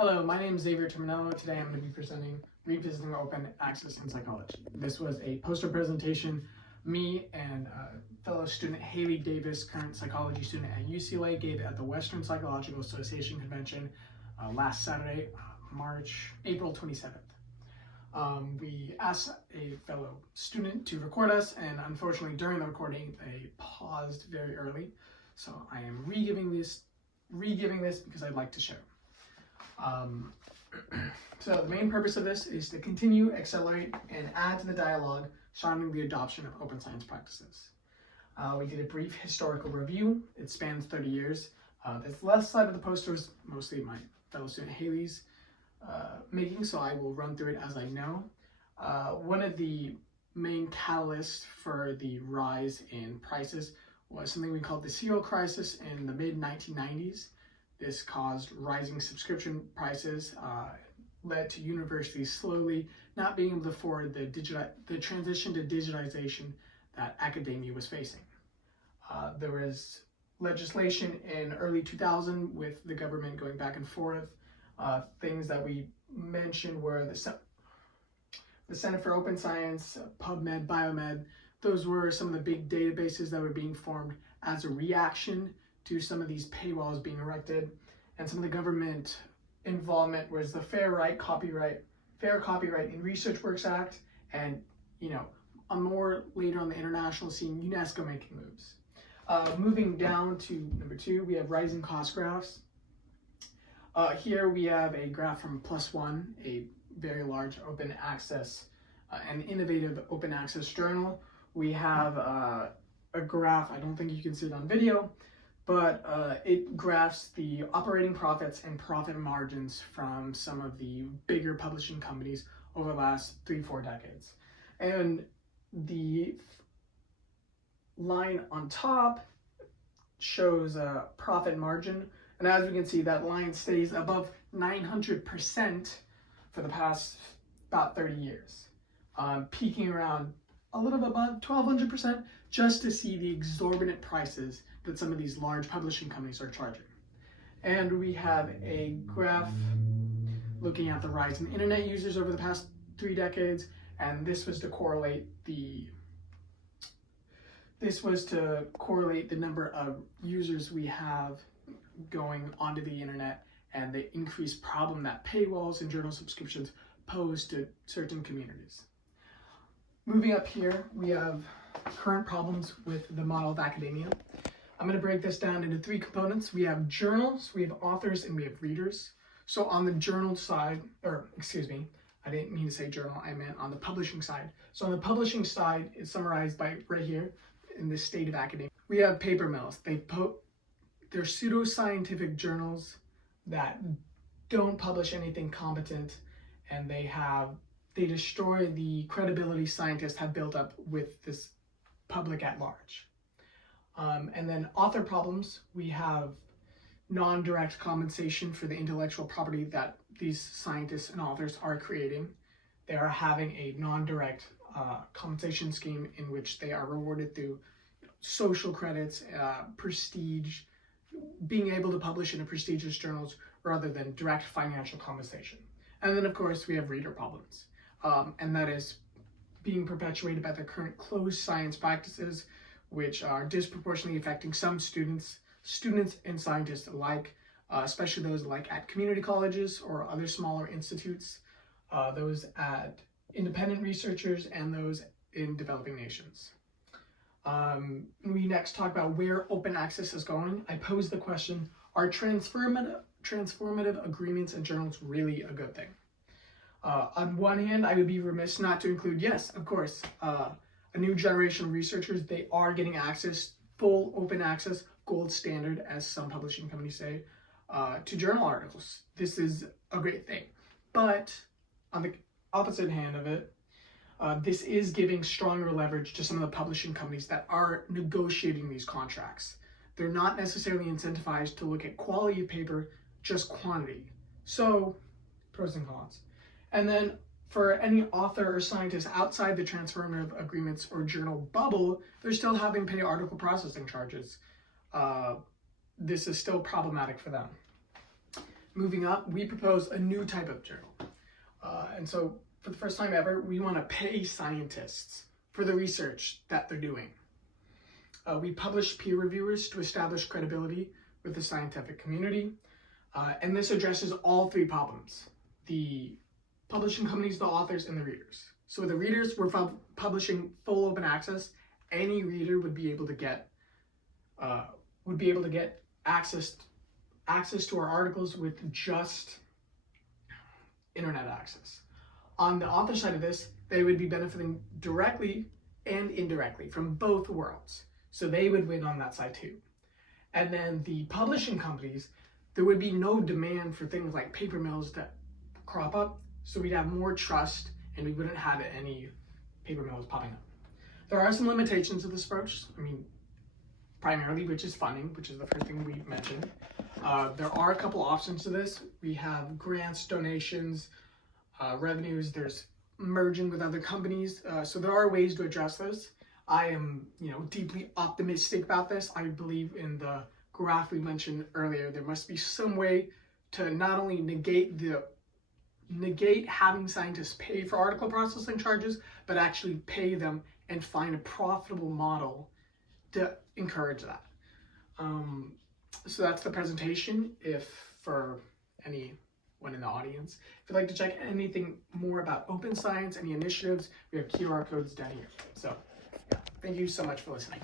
Hello, my name is Xavier Terminello. Today I'm going to be presenting Revisiting Open Access in Psychology. This was a poster presentation me and fellow student Hailey Davis, current psychology student at UCLA, gave at the Western Psychological Association Convention last Saturday, April 27th. We asked a fellow student to record us, and unfortunately during the recording they paused very early. So I am re-giving this because I'd like to share. So the main purpose of this is to continue, accelerate, and add to the dialogue surrounding the adoption of open science practices. We did a brief historical review. It spans 30 years. This left side of the poster is mostly my fellow student Hailey's making, so I will run through it as I know. One of the main catalysts for the rise in prices was something we called the serial crisis in the mid-1990s. This caused rising subscription prices, led to universities slowly not being able to afford the transition to digitization that academia was facing. There was legislation in early 2000 with the government going back and forth. Things that we mentioned were the Center for Open Science, PubMed, Biomed. Those were some of the big databases that were being formed as a reaction to some of these paywalls being erected, and some of the government involvement was the Fair Copyright in Research Works Act, and more later on the international scene, UNESCO making moves. Moving down to number 2, we have rising cost graphs. Here we have a graph from +1, a very large open access and innovative open access journal. We have a graph, I don't think you can see it on video, but it graphs the operating profits and profit margins from some of the bigger publishing companies over the last 3-4 decades. And the line on top shows a profit margin, and as we can see, that line stays above 900% for the past about 30 years, peaking around a little bit above 1200%, just to see the exorbitant prices that some of these large publishing companies are charging. And we have a graph looking at the rise in internet users over the past 3 decades, and this was to correlate the number of users we have going onto the internet and the increased problem that paywalls and journal subscriptions pose to certain communities. Moving up here, we have current problems with the model of academia. I'm going to break this down into 3 components. We have journals, we have authors, and we have readers. So on the journal side, or excuse me, I didn't mean to say journal, I meant on the publishing side. So on the publishing side, it's summarized by right here in the state of academia. We have paper mills. They're pseudoscientific journals that don't publish anything competent, and they destroy the credibility scientists have built up with this public at large. And then author problems, we have non-direct compensation for the intellectual property that these scientists and authors are creating. They are having a non-direct compensation scheme in which they are rewarded through social credits, prestige, being able to publish in a prestigious journals rather than direct financial compensation. And then of course we have reader problems, and that is being perpetuated by the current closed science practices, which are disproportionately affecting some students and scientists alike, especially those at community colleges or other smaller institutes, those at independent researchers, and those in developing nations. We next talk about where open access is going. I pose the question, are transformative agreements and journals really a good thing? On one hand, I would be remiss not to include, yes, of course, a new generation of researchers, they are getting access, full open access, gold standard, as some publishing companies say, to journal articles. This is a great thing. But on the opposite hand of it, this is giving stronger leverage to some of the publishing companies that are negotiating these contracts. They're not necessarily incentivized to look at quality of paper, just quantity. So, pros and cons. And then for any author or scientist outside the transformative agreements or journal bubble, they're still having to pay article processing charges. This is still problematic for them. moving up, we propose a new type of journal. And so for the first time ever, we want to pay scientists for the research that they're doing. We publish peer reviewers to establish credibility with the scientific community. And this addresses all three problems: the publishing companies, the authors, and the readers. So with the readers, we're publishing full open access. Any reader would be able to get access to our articles with just internet access. On the author side of this, they would be benefiting directly and indirectly from both worlds. So they would win on that side too. And then the publishing companies, there would be no demand for things like paper mills that crop up. So we'd have more trust and we wouldn't have any paper mills popping up. There are some limitations of this approach. I mean, primarily, which is funding, which is the first thing we mentioned. There are a couple options to this. We have grants, donations, revenues. There's merging with other companies. So there are ways to address this. I am, deeply optimistic about this. I believe in the graph we mentioned earlier. There must be some way to not only negate having scientists pay for article processing charges, but actually pay them and find a profitable model to encourage that. So that's the presentation. If for anyone in the audience, if you'd like to check anything more about open science, any initiatives, we have QR codes down here. So yeah, thank you so much for listening.